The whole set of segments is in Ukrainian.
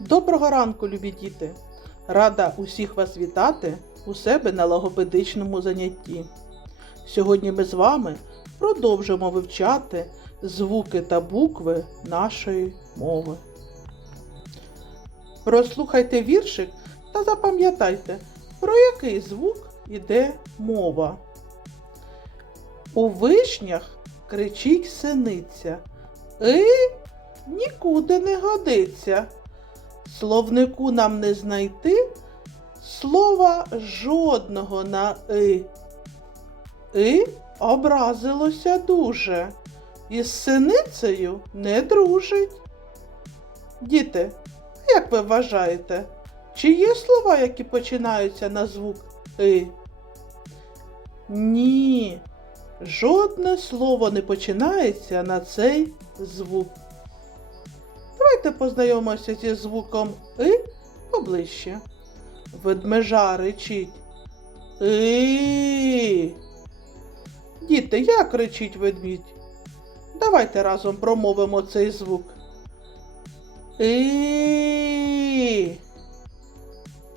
Доброго ранку, любі діти! Рада усіх вас вітати у себе на логопедичному занятті. Сьогодні ми з вами продовжимо вивчати звуки та букви нашої мови. Прослухайте віршик та запам'ятайте, про який звук іде мова. У вишнях кричить синиця. И нікуди не годиться. Словнику нам не знайти слова жодного на и. И образилося дуже. Із синицею не дружить. Діти, як ви вважаєте, чи є слова, які починаються на звук и? Ні. Жодне слово не починається на цей звук. Давайте познайомимося зі звуком И поближче. Ведмежа речить И. Діти, як речить ведмідь? Давайте разом промовимо цей звук. И.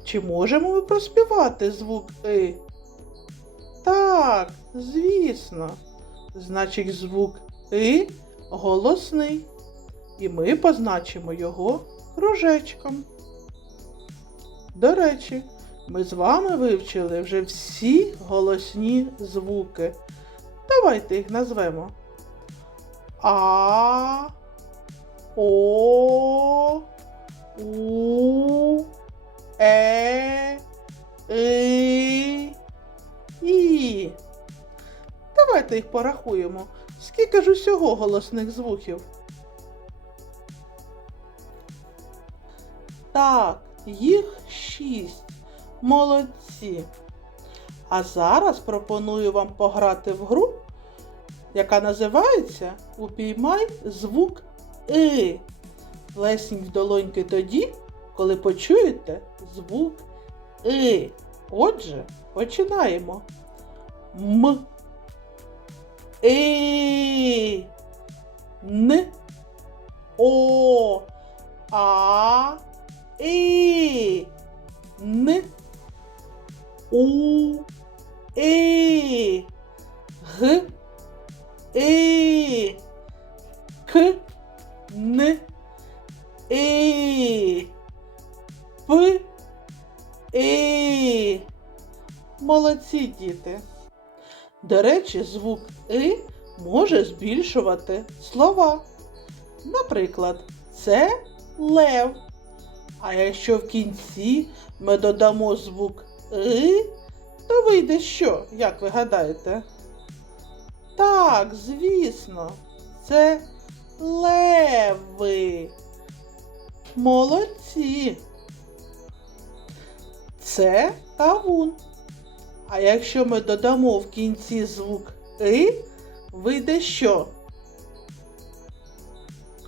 Чи можемо ми проспівати звук И? Так, звісно. Значить, звук И голосний. І ми позначимо його кружечком. До речі, ми з вами вивчили вже всі голосні звуки. Давайте їх назвемо. А, О, У, Е, І. Давайте їх порахуємо. Скільки ж усього голосних звуків? Так, їх шість. Молодці. А зараз пропоную вам пограти в гру, яка називається Упіймай звук И. Плесніть в долоньки тоді, коли почуєте звук И. Отже, починаємо. М. И. Н. О. А. І. Н. У. І. Г. І. К. Н. І. П. І. Молодці діти. До речі, звук И може збільшувати слова. Наприклад, це лев. А якщо в кінці ми додамо звук И, то вийде що, як ви гадаєте? Так, звісно, це леви. Молодці. Це кавун. А якщо ми додамо в кінці звук И, вийде що?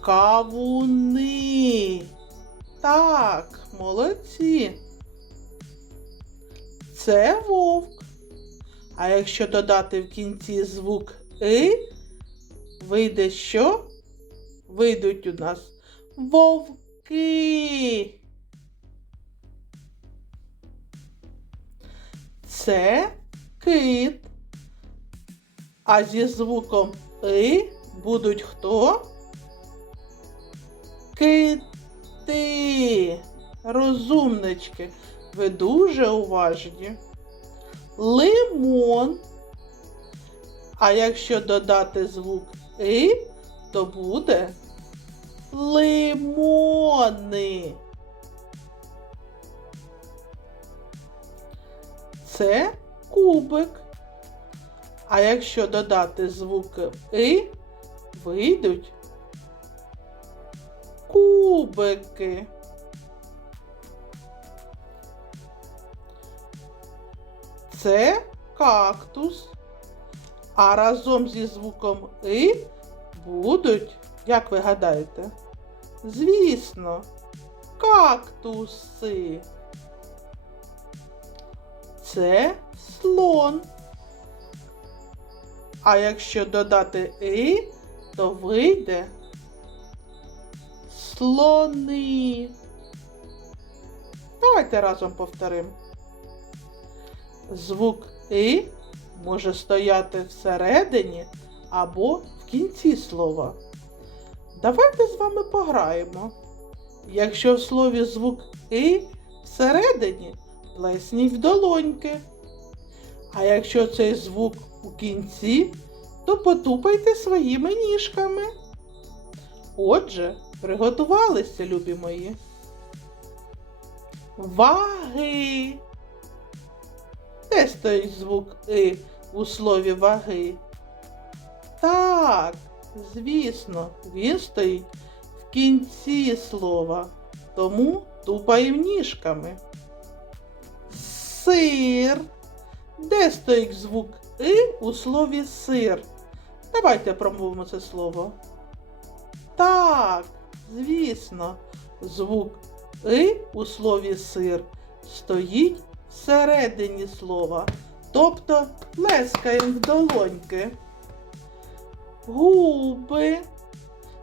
Кавуни. Так, молодці. Це вовк. А якщо додати в кінці звук И, вийде що? Вийдуть у нас вовки. Це кит. А зі звуком И будуть хто? Кити. Розумнички. Ви дуже уважні. Лимон. А якщо додати звук И, то буде лимони. Це кубик. А якщо додати звук И, вийдуть кубики. Це кактус. А разом зі звуком И будуть, як ви гадаєте? Звісно, кактуси. Це слон. А якщо додати И, то вийде слони. Давайте разом повторимо. Звук И може стояти всередині або в кінці слова. Давайте з вами пограємо. Якщо в слові звук И всередині, плесніть в долоньки. А якщо цей звук у кінці, то потупайте своїми ніжками. Отже, приготувалися, любі мої. Ваги. Де стоїть звук И у слові ваги? Так, звісно, він стоїть в кінці слова, тому тупаємо ніжками. Сир. Де стоїть звук И у слові сир? Давайте промовимо це слово. Так, звісно, звук И у слові сир стоїть всередині слова, тобто плескаємо в долоньки. Губи.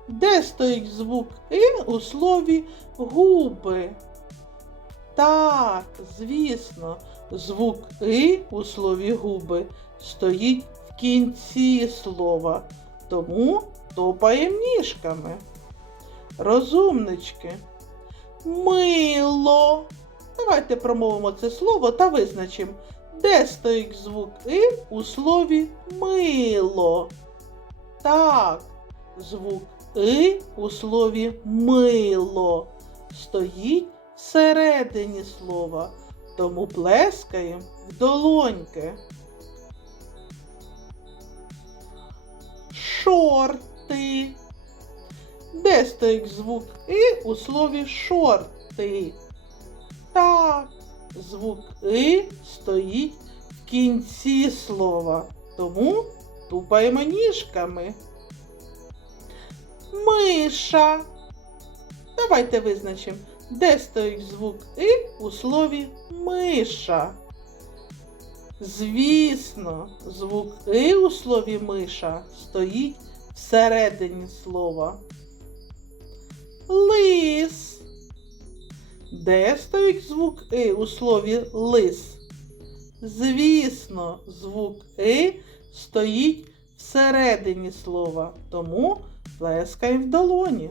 Де стоїть звук И у слові губи? Так, звісно, звук И у слові губи стоїть в кінці слова, тому топаємо ніжками. Розумнички. Мило. Давайте промовимо це слово та визначимо, де стоїть звук И у слові мило. Так, звук И у слові мило стоїть всередині слова, тому плескаємо в долоньки. Шорти. Де стоїть звук И у слові шорти? Так, звук И стоїть в кінці слова, тому тупаємо ніжками. Миша. Давайте визначимо, де стоїть звук И у слові миша. Звісно, звук И у слові миша стоїть всередині слова. Лис. Де стоїть звук И у слові лис? Звісно, звук И стоїть всередині слова, тому плескаємо в долоні.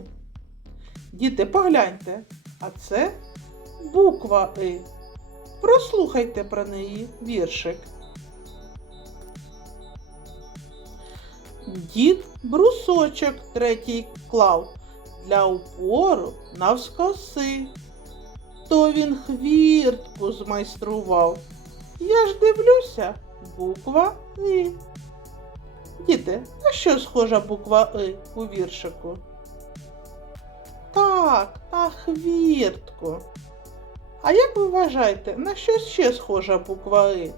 Діти, погляньте, а це буква И. Прослухайте про неї віршик. Дід брусочок третій клав для упору навскоси. То він хвіртку змайстрував. Я ж дивлюся, буква И. Діти, на що схожа буква И у віршику? Так, на хвіртку. А як ви вважаєте, на що ще схожа буква И?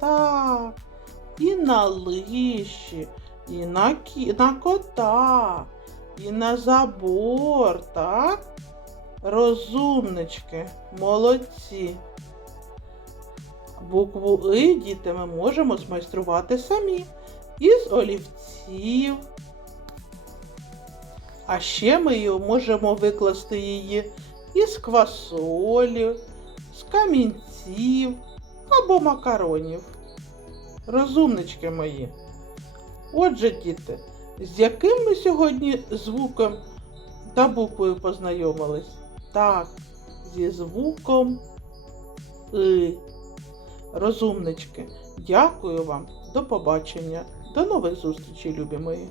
Так, і на лищі, і на, кі... на кота, і на забор, так? Розумнички, молодці. Букву И, діти, ми можемо змайструвати самі із олівців. А ще ми можемо викласти її із квасолі, з камінців або макаронів. Розумнички мої. Отже, діти, з яким ми сьогодні звуком та буквою познайомились? Так, зі звуком И. Розумнички, дякую вам, до побачення, до нових зустрічей, любі мої.